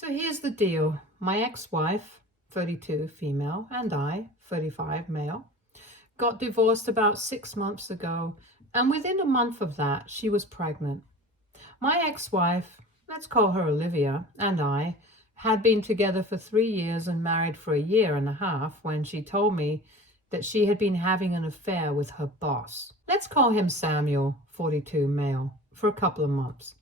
So here's the deal. My ex-wife, 32 female, and I, 35 male, got divorced about 6 months ago, and within a month of that, she was pregnant. My ex-wife, let's call her Olivia, and I had been together for 3 years and married for a year and a half when she told me that she had been having an affair with her boss. Let's call him Samuel, 42 male, for a couple of months.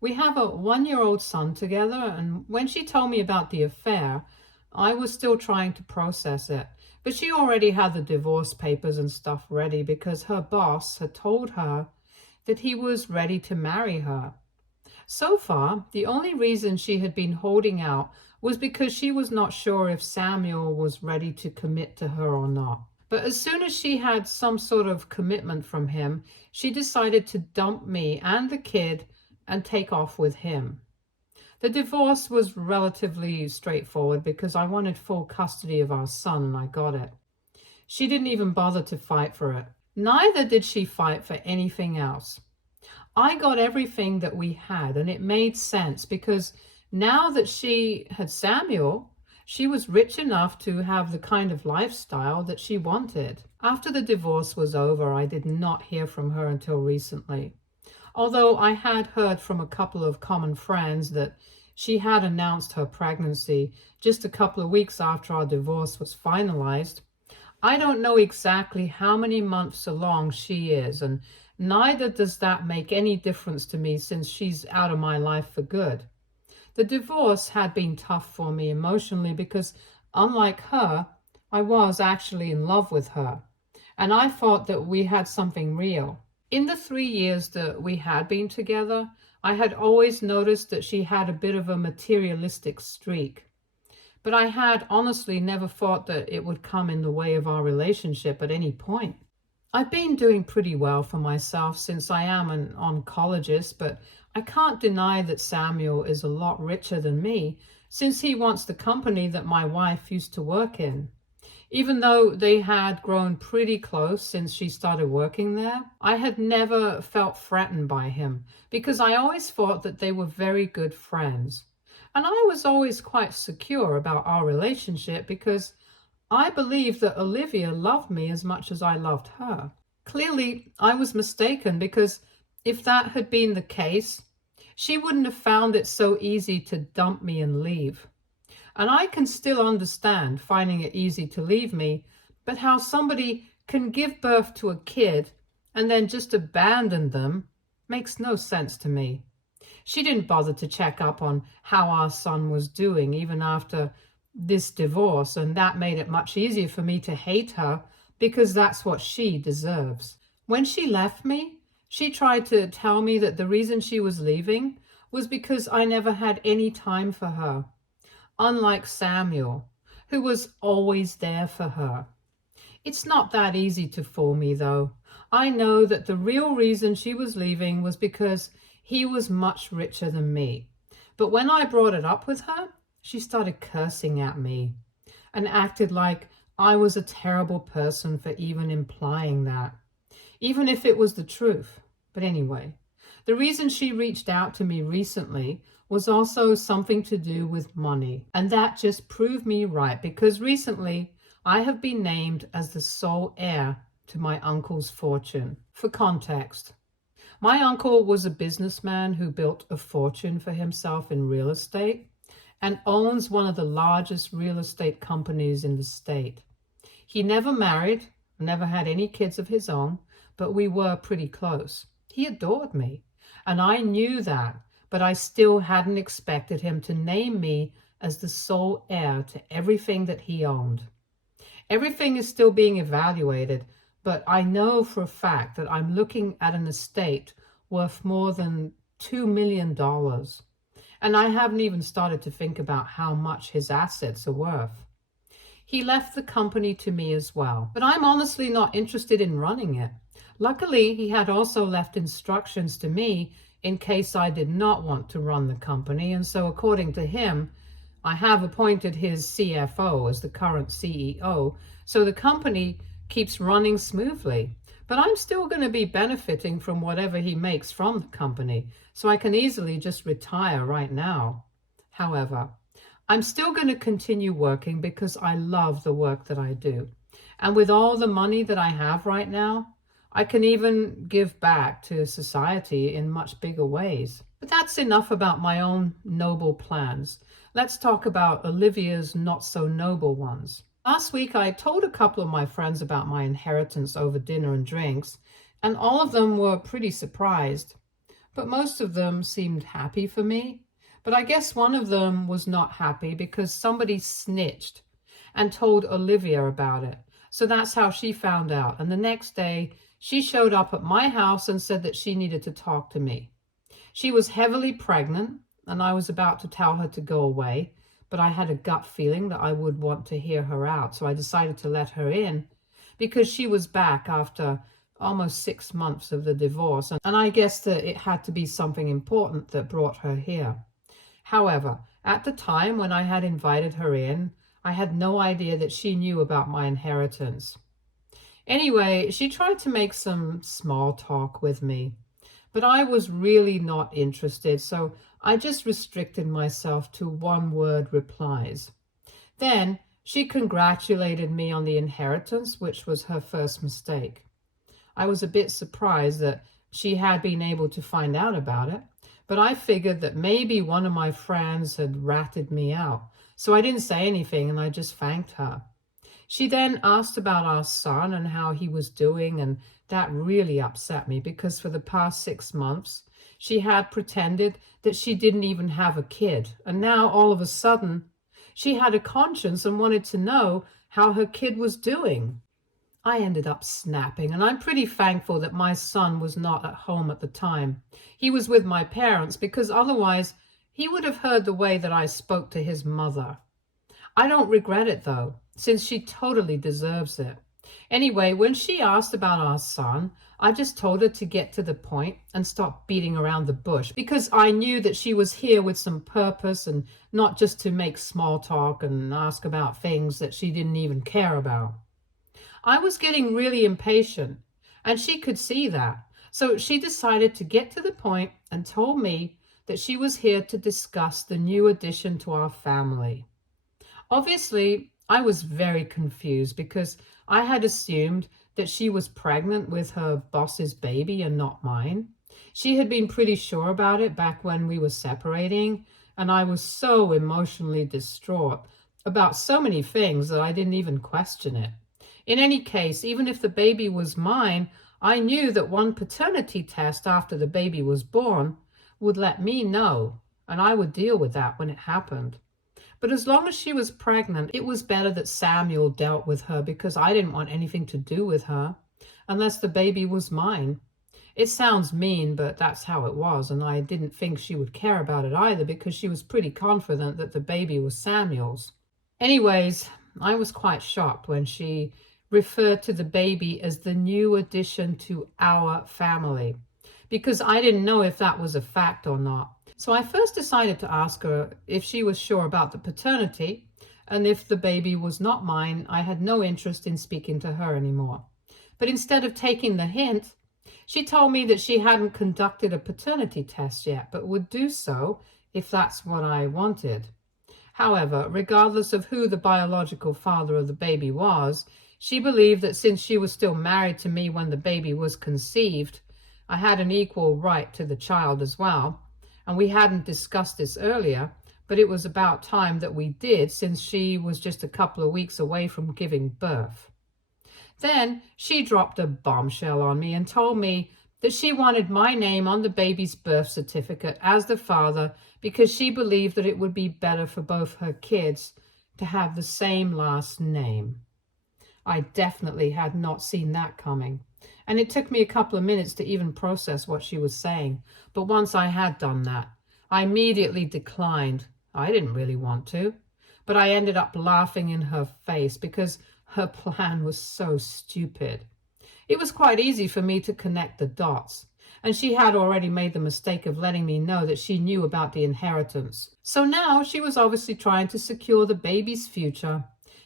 We have a 1-year-old son together, and when she told me about the affair, I was still trying to process it. But she already had the divorce papers and stuff ready because her boss had told her that he was ready to marry her. So far, the only reason she had been holding out was because she was not sure if Samuel was ready to commit to her or not. But as soon as she had some sort of commitment from him, she decided to dump me and the kid and take off with him. The divorce was relatively straightforward because I wanted full custody of our son and I got it. She didn't even bother to fight for it. Neither did she fight for anything else. I got everything that we had, and it made sense because now that she had Samuel, she was rich enough to have the kind of lifestyle that she wanted. After the divorce was over, I did not hear from her until recently. Although I had heard from a couple of common friends that she had announced her pregnancy just a couple of weeks after our divorce was finalized. I don't know exactly how many months along she is, and neither does that make any difference to me since she's out of my life for good. The divorce had been tough for me emotionally because, unlike her, I was actually in love with her, and I thought that we had something real. In the 3 years that we had been together, I had always noticed that she had a bit of a materialistic streak. But I had honestly never thought that it would come in the way of our relationship at any point. I've been doing pretty well for myself since I am an oncologist, but I can't deny that Samuel is a lot richer than me since he wants the company that my wife used to work in. Even though they had grown pretty close since she started working there, I had never felt threatened by him because I always thought that they were very good friends. And I was always quite secure about our relationship because I believed that Olivia loved me as much as I loved her. Clearly, I was mistaken because if that had been the case, she wouldn't have found it so easy to dump me and leave. And I can still understand finding it easy to leave me, but how somebody can give birth to a kid and then just abandon them makes no sense to me. She didn't bother to check up on how our son was doing even after this divorce, and that made it much easier for me to hate her because that's what she deserves. When she left me, she tried to tell me that the reason she was leaving was because I never had any time for her. Unlike Samuel, who was always there for her. It's not that easy to fool me, though. I know that the real reason she was leaving was because he was much richer than me. But when I brought it up with her, she started cursing at me and acted like I was a terrible person for even implying that, even if it was the truth. But anyway, the reason she reached out to me recently was also something to do with money. And that just proved me right because recently I have been named as the sole heir to my uncle's fortune. For context, my uncle was a businessman who built a fortune for himself in real estate and owns one of the largest real estate companies in the state. He never married, never had any kids of his own, but we were pretty close. He adored me, and I knew that, but I still hadn't expected him to name me as the sole heir to everything that he owned. Everything is still being evaluated, but I know for a fact that I'm looking at an estate worth more than $2 million. And I haven't even started to think about how much his assets are worth. He left the company to me as well, but I'm honestly not interested in running it. Luckily, he had also left instructions to me in case I did not want to run the company, and so according to him, I have appointed his CFO as the current CEO, so the company keeps running smoothly. But I'm still going to be benefiting from whatever he makes from the company, so I can easily just retire right now. However, I'm still going to continue working because I love the work that I do. And with all the money that I have right now, I can even give back to society in much bigger ways. But that's enough about my own noble plans. Let's talk about Olivia's not so noble ones. Last week, I told a couple of my friends about my inheritance over dinner and drinks, and all of them were pretty surprised. But most of them seemed happy for me. But I guess one of them was not happy because somebody snitched and told Olivia about it. So that's how she found out. And the next day, she showed up at my house and said that she needed to talk to me. She was heavily pregnant, and I was about to tell her to go away, but I had a gut feeling that I would want to hear her out. So I decided to let her in because she was back after almost 6 months of the divorce. And I guess that it had to be something important that brought her here. However, at the time when I had invited her in, I had no idea that she knew about my inheritance. Anyway, she tried to make some small talk with me, but I was really not interested, so I just restricted myself to one-word replies. Then she congratulated me on the inheritance, which was her first mistake. I was a bit surprised that she had been able to find out about it, but I figured that maybe one of my friends had ratted me out. So I didn't say anything and I just thanked her. She then asked about our son and how he was doing, and that really upset me because for the past 6 months, she had pretended that she didn't even have a kid. And now all of a sudden, she had a conscience and wanted to know how her kid was doing. I ended up snapping, and I'm pretty thankful that my son was not at home at the time. He was with my parents because otherwise he would have heard the way that I spoke to his mother. I don't regret it though, since she totally deserves it. Anyway, when she asked about our son, I just told her to get to the point and stop beating around the bush because I knew that she was here with some purpose and not just to make small talk and ask about things that she didn't even care about. I was getting really impatient, and she could see that. So she decided to get to the point and told me that she was here to discuss the new addition to our family. Obviously, I was very confused because I had assumed that she was pregnant with her boss's baby and not mine. She had been pretty sure about it back when we were separating, and I was so emotionally distraught about so many things that I didn't even question it. In any case, even if the baby was mine, I knew that one paternity test after the baby was born would let me know, and I would deal with that when it happened. But as long as she was pregnant, it was better that Samuel dealt with her because I didn't want anything to do with her unless the baby was mine. It sounds mean, but that's how it was, and I didn't think she would care about it either because she was pretty confident that the baby was Samuel's. Anyways, I was quite shocked when she referred to the baby as the new addition to our family because I didn't know if that was a fact or not. So I first decided to ask her if she was sure about the paternity, and if the baby was not mine, I had no interest in speaking to her anymore. But instead of taking the hint, she told me that she hadn't conducted a paternity test yet, but would do so if that's what I wanted. However, regardless of who the biological father of the baby was, she believed that since she was still married to me when the baby was conceived, I had an equal right to the child as well. And we hadn't discussed this earlier, but it was about time that we did since she was just a couple of weeks away from giving birth. Then she dropped a bombshell on me and told me that she wanted my name on the baby's birth certificate as the father because she believed that it would be better for both her kids to have the same last name. I definitely had not seen that coming, and it took me a couple of minutes to even process what she was saying. But once I had done that, I immediately declined. I didn't really want to, but I ended up laughing in her face because her plan was so stupid. It was quite easy for me to connect the dots, and she had already made the mistake of letting me know that she knew about the inheritance. So now she was obviously trying to secure the baby's future,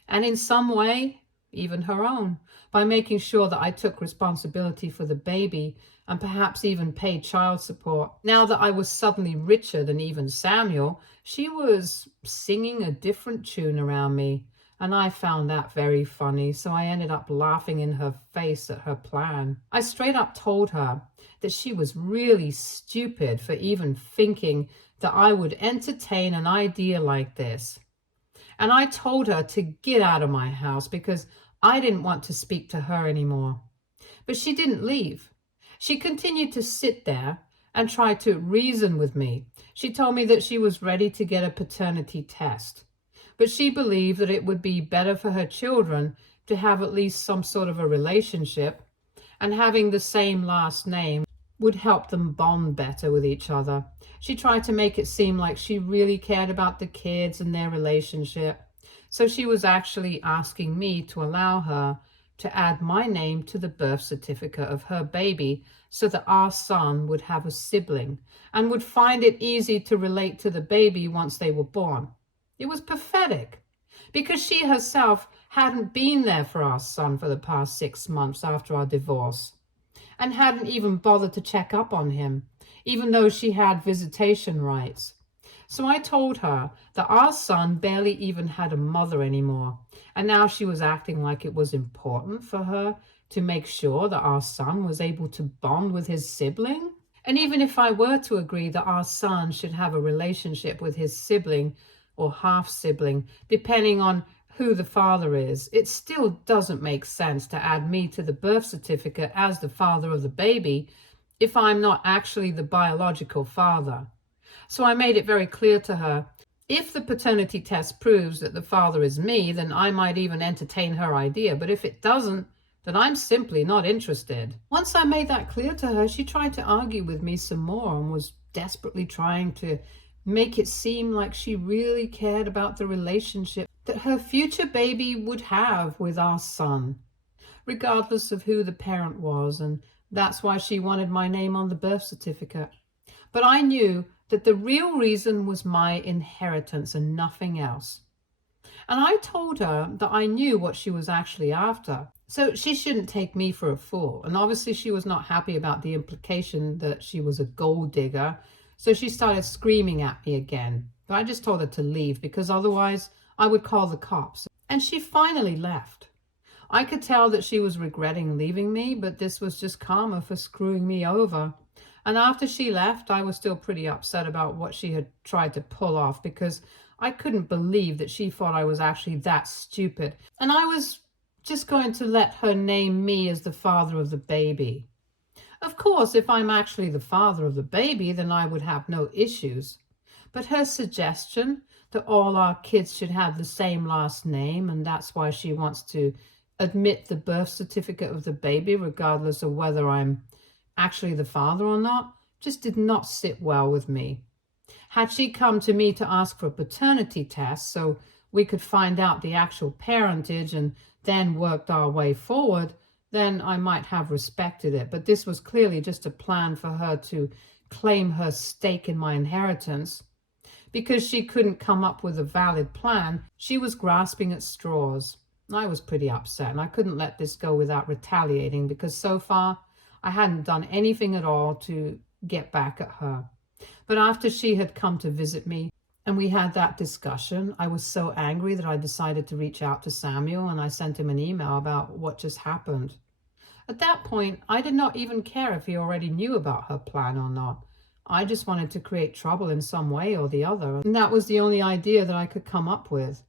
and in some way, even her own, by making sure that I took responsibility for the baby and perhaps even paid child support. Now that I was suddenly richer than even Samuel, she was singing a different tune around me, and I found that very funny, so I ended up laughing in her face at her plan. I straight up told her that she was really stupid for even thinking that I would entertain an idea like this. And I told her to get out of my house because I didn't want to speak to her anymore. But she didn't leave. She continued to sit there and try to reason with me. She told me that she was ready to get a paternity test, but she believed that it would be better for her children to have at least some sort of a relationship, and having the same last name would help them bond better with each other. She tried to make it seem like she really cared about the kids and their relationship. So she was actually asking me to allow her to add my name to the birth certificate of her baby so that our son would have a sibling and would find it easy to relate to the baby once they were born. It was pathetic because she herself hadn't been there for our son for the past 6 months after our divorce and hadn't even bothered to check up on him, even though she had visitation rights. So I told her that our son barely even had a mother anymore, and now she was acting like it was important for her to make sure that our son was able to bond with his sibling. And even if I were to agree that our son should have a relationship with his sibling or half-sibling, depending on who the father is, it still doesn't make sense to add me to the birth certificate as the father of the baby if I'm not actually the biological father. So I made it very clear to her, if the paternity test proves that the father is me, then I might even entertain her idea, but if it doesn't, then I'm simply not interested. Once I made that clear to her, she tried to argue with me some more and was desperately trying to make it seem like she really cared about the relationship that her future baby would have with our son, regardless of who the parent was, and that's why she wanted my name on the birth certificate. But I knew that the real reason was my inheritance and nothing else. And I told her that I knew what she was actually after, so she shouldn't take me for a fool. And obviously she was not happy about the implication that she was a gold digger, so she started screaming at me again. But I just told her to leave because otherwise I would call the cops. And she finally left. I could tell that she was regretting leaving me, but this was just karma for screwing me over. And after she left, I was still pretty upset about what she had tried to pull off because I couldn't believe that she thought I was actually that stupid. And I was just going to let her name me as the father of the baby. Of course, if I'm actually the father of the baby, then I would have no issues. But her suggestion that all our kids should have the same last name, and that's why she wants to admit the birth certificate of the baby, regardless of whether I'm actually the father or not, just did not sit well with me. Had she come to me to ask for a paternity test so we could find out the actual parentage and then worked our way forward, then I might have respected it. But this was clearly just a plan for her to claim her stake in my inheritance. Because she couldn't come up with a valid plan, she was grasping at straws. I was pretty upset, and I couldn't let this go without retaliating because so far I hadn't done anything at all to get back at her. But after she had come to visit me and we had that discussion, I was so angry that I decided to reach out to Samuel, and I sent him an email about what just happened. At that point, I did not even care if he already knew about her plan or not. I just wanted to create trouble in some way or the other, and that was the only idea that I could come up with.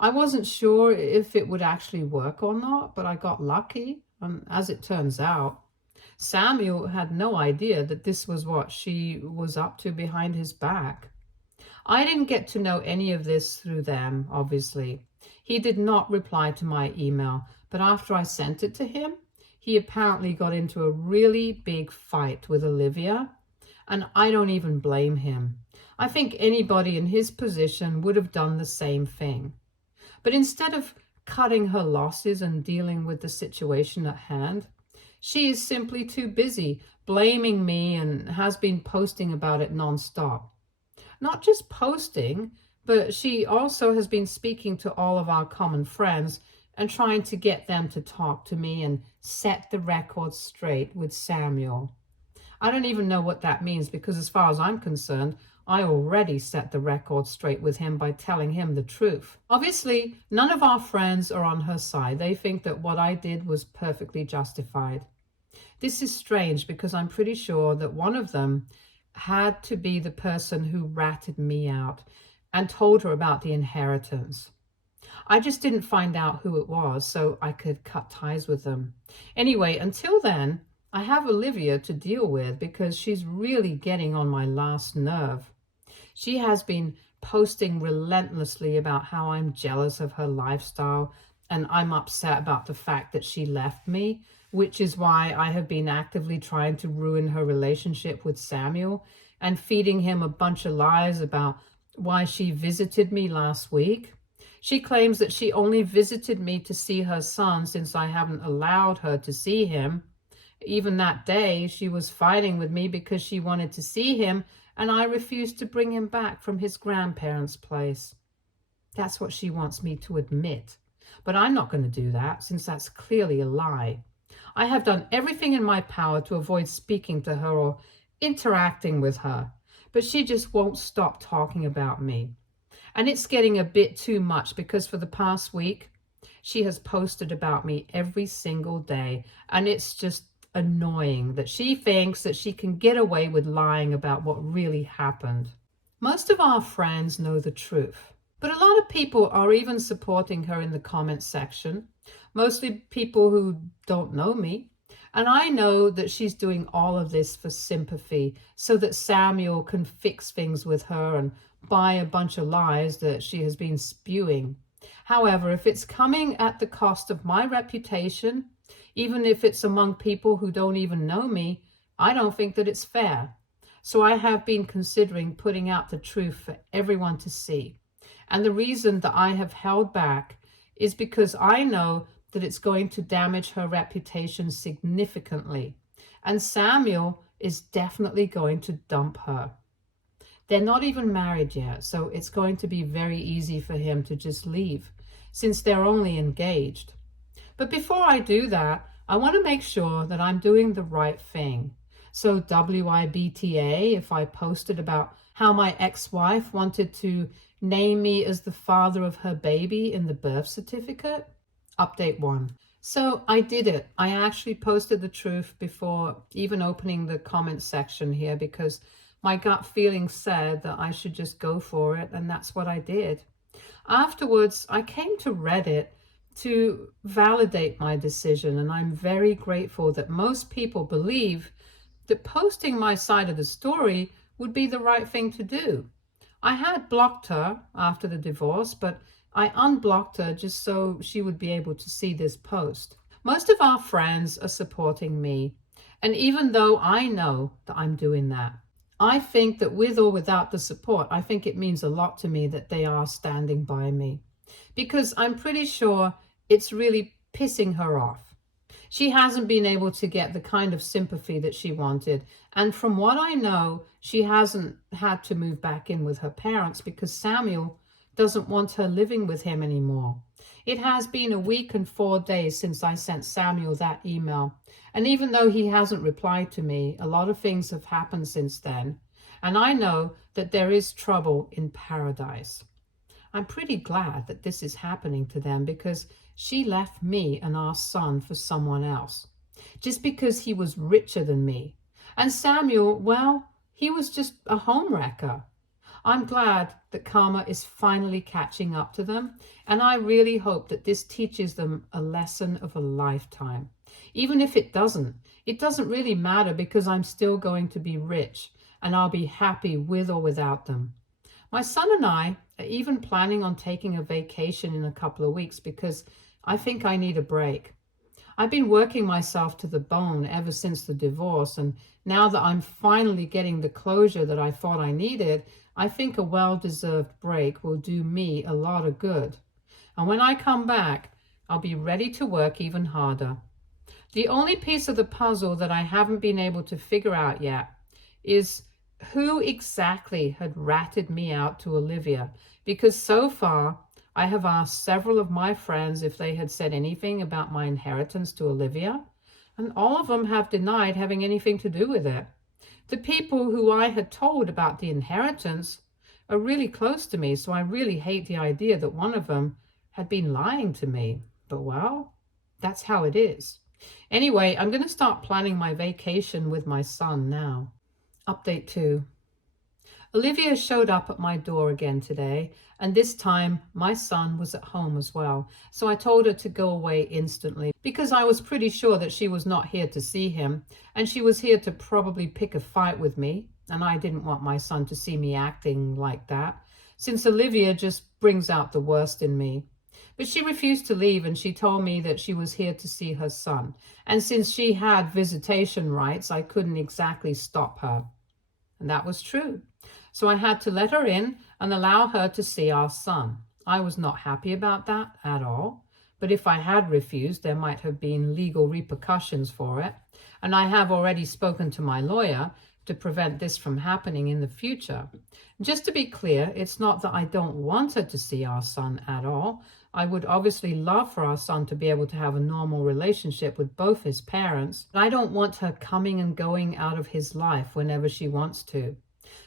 I wasn't sure if it would actually work or not, but I got lucky, and as it turns out, Samuel had no idea that this was what she was up to behind his back. I didn't get to know any of this through them, obviously. He did not reply to my email, but after I sent it to him, he apparently got into a really big fight with Olivia, and I don't even blame him. I think anybody in his position would have done the same thing. But instead of cutting her losses and dealing with the situation at hand, she is simply too busy blaming me and has been posting about it nonstop. Not just posting, but she also has been speaking to all of our common friends and trying to get them to talk to me and set the record straight with Samuel. I don't even know what that means because as far as I'm concerned, I already set the record straight with him by telling him the truth. Obviously, none of our friends are on her side. They think that what I did was perfectly justified. This is strange because I'm pretty sure that one of them had to be the person who ratted me out and told her about the inheritance. I just didn't find out who it was so I could cut ties with them. Anyway, until then, I have Olivia to deal with because she's really getting on my last nerve. She has been posting relentlessly about how I'm jealous of her lifestyle and I'm upset about the fact that she left me, which is why I have been actively trying to ruin her relationship with Samuel and feeding him a bunch of lies about why she visited me last week. She claims that she only visited me to see her son since I haven't allowed her to see him. Even that day, she was fighting with me because she wanted to see him and I refused to bring him back from his grandparents' place. That's what she wants me to admit. But I'm not going to do that since that's clearly a lie. I have done everything in my power to avoid speaking to her or interacting with her, but she just won't stop talking about me. And it's getting a bit too much because for the past week, she has posted about me every single day, and it's just annoying that she thinks that she can get away with lying about what really happened. Most of our friends know the truth, but a lot of people are even supporting her in the comments section, mostly people who don't know me. And I know that she's doing all of this for sympathy so that Samuel can fix things with her and buy a bunch of lies that she has been spewing. However, if it's coming at the cost of my reputation, even if it's among people who don't even know me, I don't think that it's fair. So I have been considering putting out the truth for everyone to see. And the reason that I have held back is because I know that it's going to damage her reputation significantly. And Samuel is definitely going to dump her. They're not even married yet, so it's going to be very easy for him to just leave, since they're only engaged. But before I do that, I want to make sure that I'm doing the right thing. So WIBTA, if I posted about how my ex-wife wanted to name me as the father of her baby in the birth certificate, update 1. So I did it. I actually posted the truth before even opening the comment section here because my gut feeling said that I should just go for it, and that's what I did. Afterwards, I came to Reddit to validate my decision, and I'm very grateful that most people believe that posting my side of the story would be the right thing to do. I had blocked her after the divorce, but I unblocked her just so she would be able to see this post. Most of our friends are supporting me, and even though I know that I'm doing that, I think that with or without the support, I think it means a lot to me that they are standing by me, because I'm pretty sure it's really pissing her off. She hasn't been able to get the kind of sympathy that she wanted. And from what I know, she hasn't had to move back in with her parents because Samuel doesn't want her living with him anymore. It has been a week and 4 days since I sent Samuel that email. And even though he hasn't replied to me, a lot of things have happened since then. And I know that there is trouble in paradise. I'm pretty glad that this is happening to them because she left me and our son for someone else, just because he was richer than me. And Samuel, well, he was just a homewrecker. I'm glad that karma is finally catching up to them, and I really hope that this teaches them a lesson of a lifetime. Even if it doesn't really matter because I'm still going to be rich and I'll be happy with or without them. My son and I are even planning on taking a vacation in a couple of weeks because I think I need a break. I've been working myself to the bone ever since the divorce, and now that I'm finally getting the closure that I thought I needed, I think a well-deserved break will do me a lot of good. And when I come back, I'll be ready to work even harder. The only piece of the puzzle that I haven't been able to figure out yet is who exactly had ratted me out to Olivia, because so far I have asked several of my friends if they had said anything about my inheritance to Olivia, and all of them have denied having anything to do with it. The people who I had told about the inheritance are really close to me, so I really hate the idea that one of them had been lying to me. But well, that's how it is. Anyway, I'm going to start planning my vacation with my son now. Update 2. Olivia showed up at my door again today, and this time my son was at home as well. So I told her to go away instantly because I was pretty sure that she was not here to see him, and she was here to probably pick a fight with me, and I didn't want my son to see me acting like that, since Olivia just brings out the worst in me. But she refused to leave, and she told me that she was here to see her son, and since she had visitation rights, I couldn't exactly stop her. And that was true. So I had to let her in and allow her to see our son. I was not happy about that at all, but if I had refused, there might have been legal repercussions for it, and I have already spoken to my lawyer to prevent this from happening in the future. Just to be clear, it's not that I don't want her to see our son at all. I would obviously love for our son to be able to have a normal relationship with both his parents, but I don't want her coming and going out of his life whenever she wants to.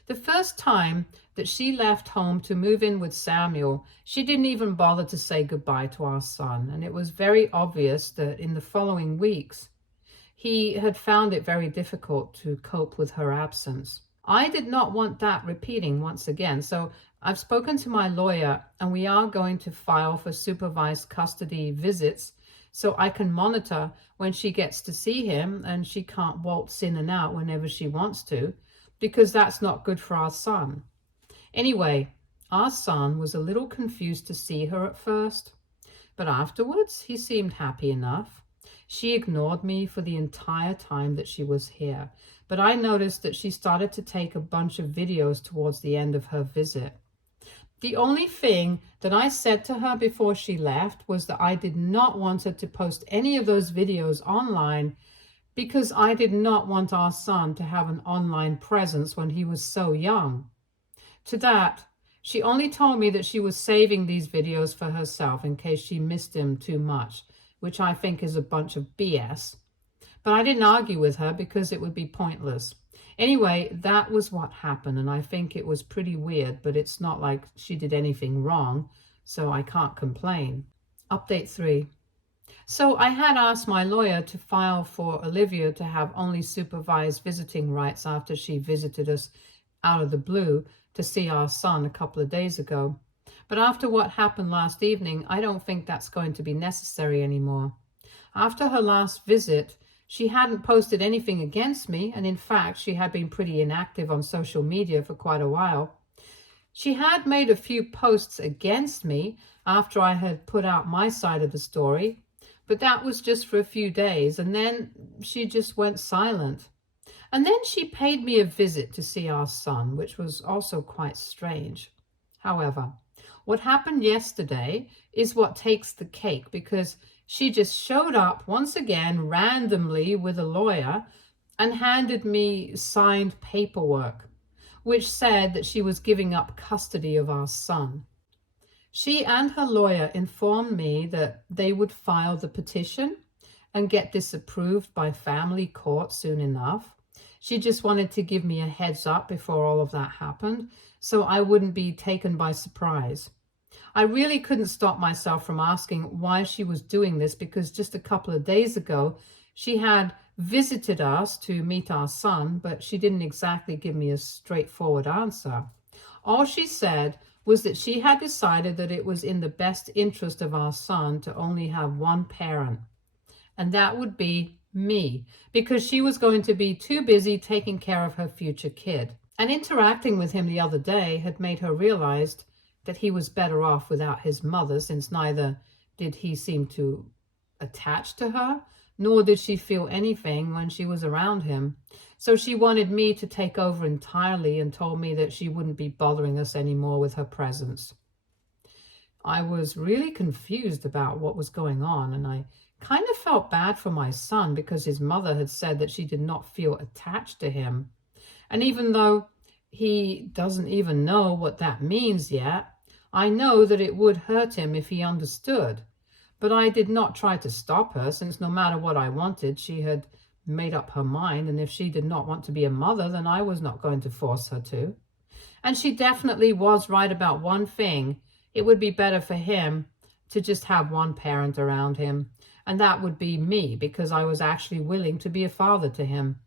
The first time that she left home to move in with Samuel, she didn't even bother to say goodbye to our son, and it was very obvious that in the following weeks, he had found it very difficult to cope with her absence. I did not want that repeating once again, so I've spoken to my lawyer, and we are going to file for supervised custody visits so I can monitor when she gets to see him and she can't waltz in and out whenever she wants to, because that's not good for our son. Anyway, our son was a little confused to see her at first, but afterwards he seemed happy enough. She ignored me for the entire time that she was here, but I noticed that she started to take a bunch of videos towards the end of her visit. The only thing that I said to her before she left was that I did not want her to post any of those videos online because I did not want our son to have an online presence when he was so young. To that, she only told me that she was saving these videos for herself in case she missed him too much, which I think is a bunch of BS. But I didn't argue with her because it would be pointless. Anyway, that was what happened, and I think it was pretty weird, but it's not like she did anything wrong, so I can't complain. Update 3. So I had asked my lawyer to file for Olivia to have only supervised visiting rights after she visited us out of the blue to see our son a couple of days ago. But after what happened last evening, I don't think that's going to be necessary anymore. After her last visit, she hadn't posted anything against me, and in fact, she had been pretty inactive on social media for quite a while. She had made a few posts against me after I had put out my side of the story, but that was just for a few days, and then she just went silent. And then she paid me a visit to see our son, which was also quite strange. However, what happened yesterday is what takes the cake, because she just showed up once again randomly with a lawyer and handed me signed paperwork, which said that she was giving up custody of our son. She and her lawyer informed me that they would file the petition and get this approved by family court soon enough. She just wanted to give me a heads up before all of that happened, so I wouldn't be taken by surprise. I really couldn't stop myself from asking why she was doing this, because just a couple of days ago, she had visited us to meet our son, but she didn't exactly give me a straightforward answer. All she said was that she had decided that it was in the best interest of our son to only have one parent, and that would be me, because she was going to be too busy taking care of her future kid. And interacting with him the other day had made her realize that he was better off without his mother, since neither did he seem to attach to her, nor did she feel anything when she was around him. So she wanted me to take over entirely and told me that she wouldn't be bothering us anymore with her presence. I was really confused about what was going on, and I kind of felt bad for my son because his mother had said that she did not feel attached to him. And even though he doesn't even know what that means yet, I know that it would hurt him if he understood. But I did not try to stop her, since no matter what I wanted, she had made up her mind, and if she did not want to be a mother, then I was not going to force her to. And she definitely was right about one thing. It would be better for him to just have one parent around him, and that would be me, because I was actually willing to be a father to him.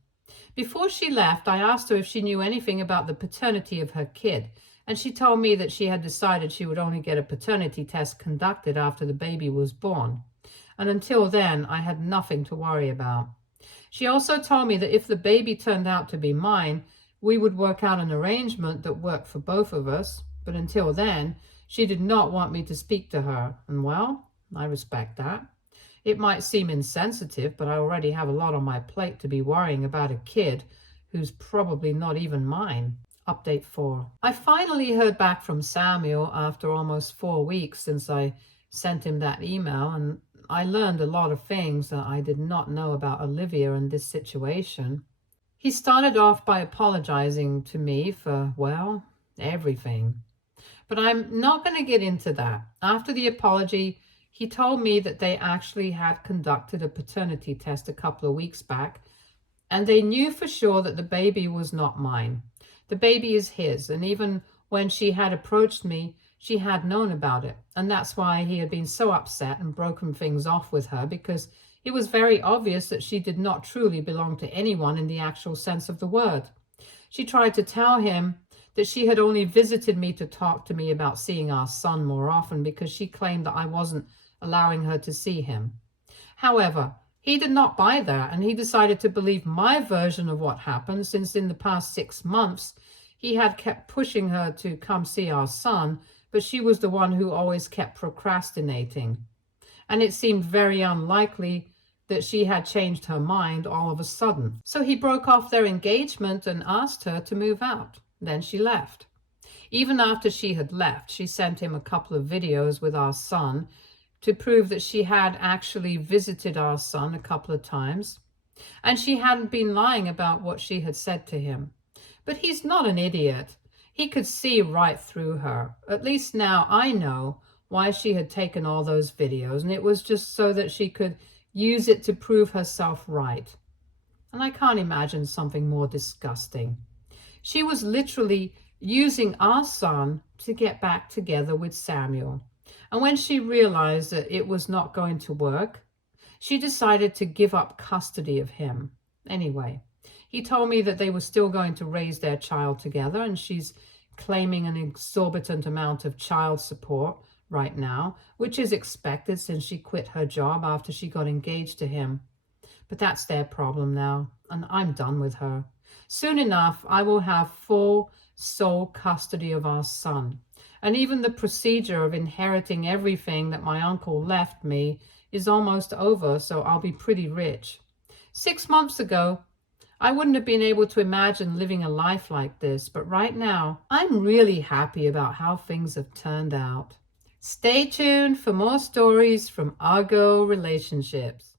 Before she left, I asked her if she knew anything about the paternity of her kid, and she told me that she had decided she would only get a paternity test conducted after the baby was born. And until then, I had nothing to worry about. She also told me that if the baby turned out to be mine, we would work out an arrangement that worked for both of us. But until then, she did not want me to speak to her. And well, I respect that. It might seem insensitive, but I already have a lot on my plate to be worrying about a kid who's probably not even mine. Update 4. I finally heard back from Samuel after almost 4 weeks since I sent him that email, and I learned a lot of things that I did not know about Olivia in this situation. He started off by apologizing to me for, well, everything. But I'm not going to get into that. After the apology, he told me that they actually had conducted a paternity test a couple of weeks back, and they knew for sure that the baby was not mine. The baby is his, and even when she had approached me, she had known about it. And that's why he had been so upset and broken things off with her, because it was very obvious that she did not truly belong to anyone in the actual sense of the word. She tried to tell him that she had only visited me to talk to me about seeing our son more often, because she claimed that I wasn't allowing her to see him. However, he did not buy that, and he decided to believe my version of what happened, since in the past 6 months, he had kept pushing her to come see our son, but she was the one who always kept procrastinating. And it seemed very unlikely that she had changed her mind all of a sudden. So he broke off their engagement and asked her to move out. Then she left. Even after she had left, she sent him a couple of videos with our son to prove that she had actually visited our son a couple of times, and she hadn't been lying about what she had said to him. But he's not an idiot. He could see right through her. At least now I know why she had taken all those videos, and it was just so that she could use it to prove herself right. And I can't imagine something more disgusting. She was literally using our son to get back together with Samuel. And when she realized that it was not going to work, she decided to give up custody of him. Anyway, he told me that they were still going to raise their child together, and she's claiming an exorbitant amount of child support right now, which is expected since she quit her job after she got engaged to him. But that's their problem now, and I'm done with her. Soon enough, I will have full sole custody of our son. And even the procedure of inheriting everything that my uncle left me is almost over, so I'll be pretty rich. 6 months ago, I wouldn't have been able to imagine living a life like this, but right now, I'm really happy about how things have turned out. Stay tuned for more stories from our girl relationships.